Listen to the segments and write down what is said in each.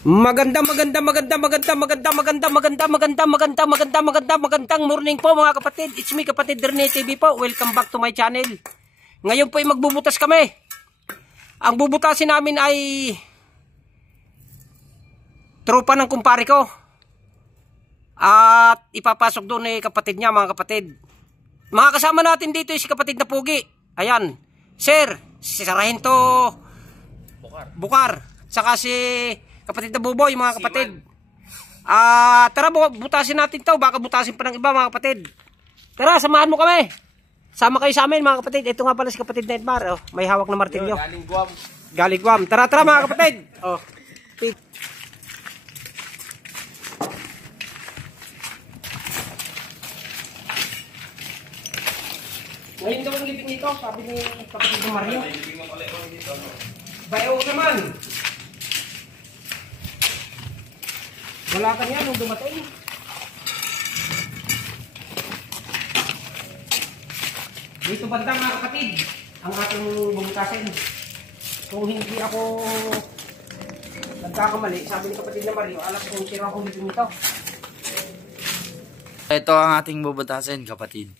Magandang morning po mga kapatid. It's me, kapatid Rene TV po. Welcome back to my channel. Ngayon po ay magbubutas kami. Ang bubutasin namin ay tropa ng kumpare ko. At ipapasok doon eh kapatid niya, mga kapatid. Mga kasama natin dito si kapatid na Pugi. Ayan. Sir, si Sargento Bukar. Saka si kapatid na Buboy, mga kapatid. Tara, butasin natin to. Baka butasin pa ng iba, mga kapatid. Tara, samahan mo kami. Sama kayo sa amin, mga kapatid. Ito nga pala si kapatid na Edmar. Oh, may hawak na martilyo. Galing Guam. Galing Guam. Tara, tara, mga kapatid. Oh. Ngayon daw ang living nito, sabi ni kapatid na Mario. Bayo naman. Wala ka niya nung dumating. Dito banda, mga kapatid, ang ating bubutasin. Kung hindi ako nagkakamali, sabi ni kapatid na Mario, alam kung sira akong living nito. Ito ang ating bubutasin, kapatid.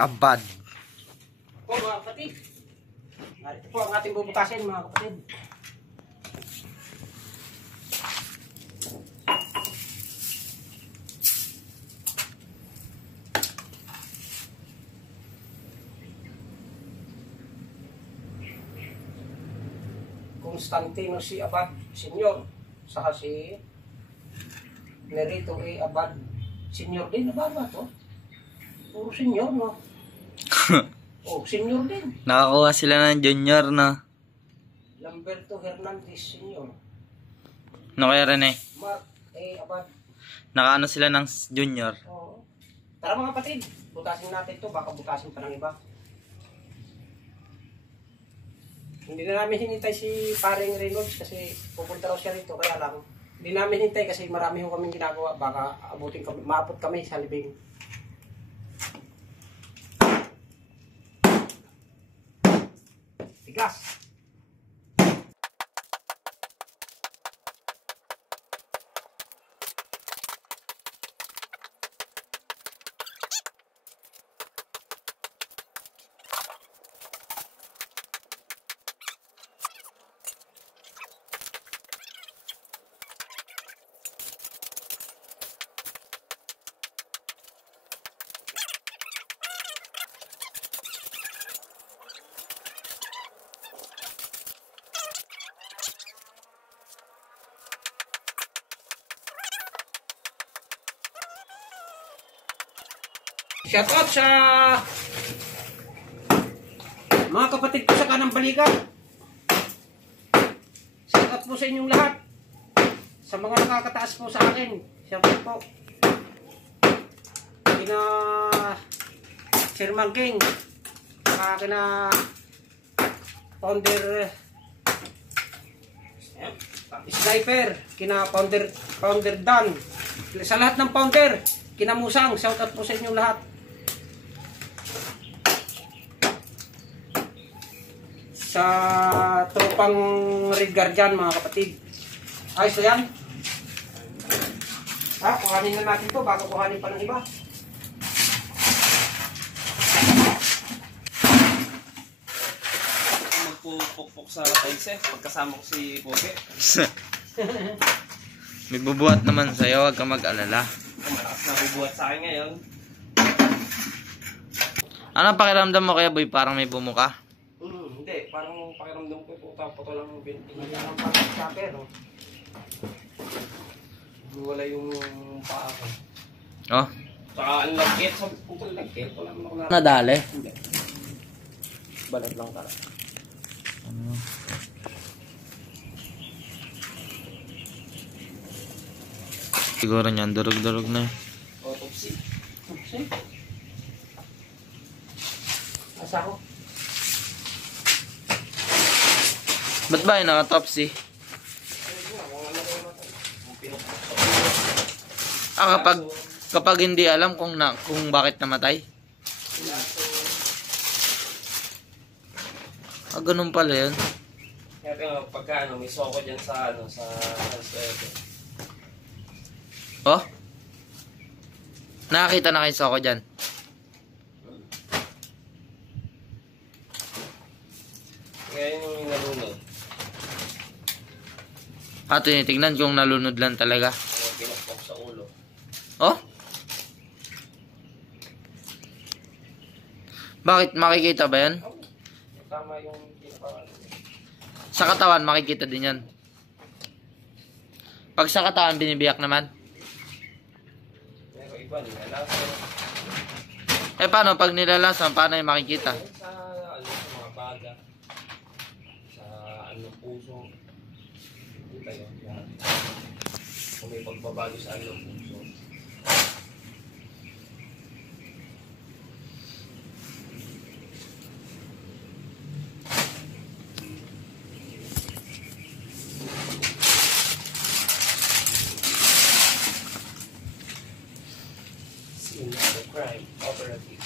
Abad. Po, mga kapatid. Ito po ang ating bubutasin, mga kapatid. Constantino si Abad Senior, saka si Nerito A. Abad Senior din. Abad ba to? Puro senior, no? Oh, senior din. Nakakuha sila ng junior, no? Lamberto Hernandez Senior. No, kaya Rene? Mark A. Abad. Nakaano sila ng junior. Oh. Tara, mga kapatid, butasin natin to. Baka butasin pa ng iba. Hindi na namin hinintay si paring Reynolds kasi pupunta raw siya rito. Kaya lang, hindi namin hintay kasi marami ho kaming ginagawa. Baka abutin kami, maabot kami sa libing. Tigas! Shout out sa mga kapatid ko sa kanang balikan. Shout out po sa inyong lahat. Sa mga nakakataas po sa akin. Shout out po. Kina Sir Mangking. Kina Founder Sniper. Kina Founder Dan. Sa lahat ng founder. Kina Musang. Shout out po sa inyong lahat. Sa tropang Red Guardian, mga kapatid. Ayos na yan. Kuhanin na natin to bago kuhanin pa ng iba. Magpupukpok sa tiles pagkasama ko si Poge. May bubuhat naman sa'yo, huwag ka mag-alala. Malakas na bubuhat sa akin ngayon. Ano pakiramdam mo kaya, boy? Parang may bumuka? Hindi, parang pakiramdam ko puta-puto lang ng binti. Mayroon pa ng chopper, no? Wala yung paa ko. Oh? Saka ang lagkit, sabi ko ang lagkit. Wala naman ako na. Nadali? Hindi. Balat lang tara. Siguro niyan, durog-durog na eh. Autopsy. Upsi. Asa ko? Ba't ba yung naka-topsy? Kapag hindi alam kung bakit namatay. Ganun pala yun. Kaya pagka ano, may soko dyan sa ano, sa transfer. Oh? Nakakita na kayo sa ako dyan. Kaya yun yung nalunod. Tinitignan kung nalunod lang talaga. Kaya pinakpok sa ulo. Oh? Bakit? Makikita ba yan? Oh, tama yung pinaka... Sa katawan, makikita din yan. Pag sa katawan, binibiyak naman. Pero iba, nilalasan. Paano? Pag nilalasan, paano yung makikita? Sa, ano, sa mga baga. Sa, ano, puso. Kita yun. Yan. Kung may pagbabago sa ano, puso. Scene of the crime, operative.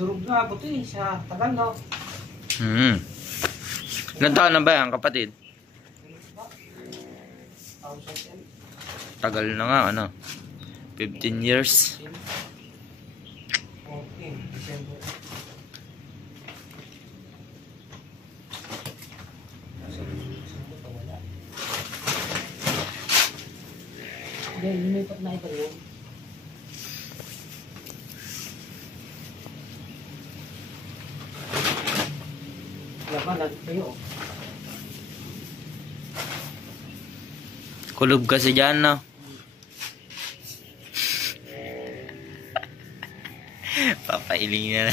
Durog na ako sa tagal, no? Ilan taon na ba yan, kapatid? Tagal na nga, ano? 15 years. 14, December. Hindi, lumipat na ito yun. Laban, nagtayo. Kulob kasi dyan, no? Papailing na.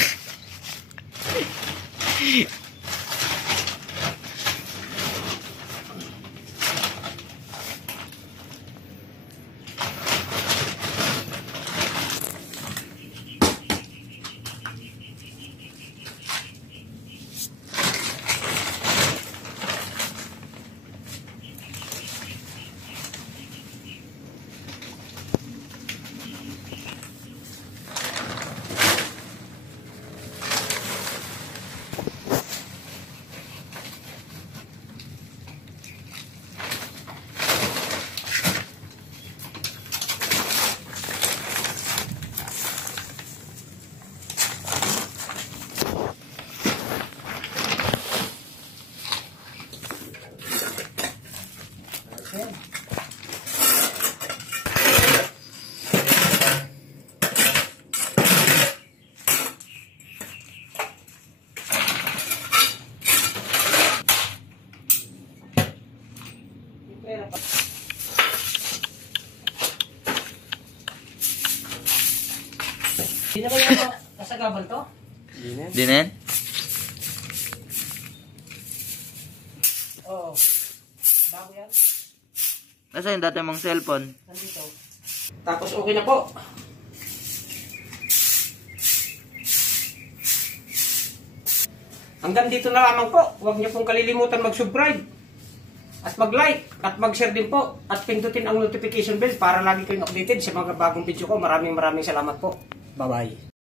Hindi na kaya kasagaban to? Dinen? Oo. Bago yan? Nasa yung dati mong cellphone? Nandito. Tapos okay na po. Hanggang dito na lamang po. Huwag niyo pong kalilimutan mag-subscribe at mag-like at mag-share din po at pindutin ang notification bell para lagi kayong updated sa mga bagong video ko. Maraming salamat po. Bye-bye.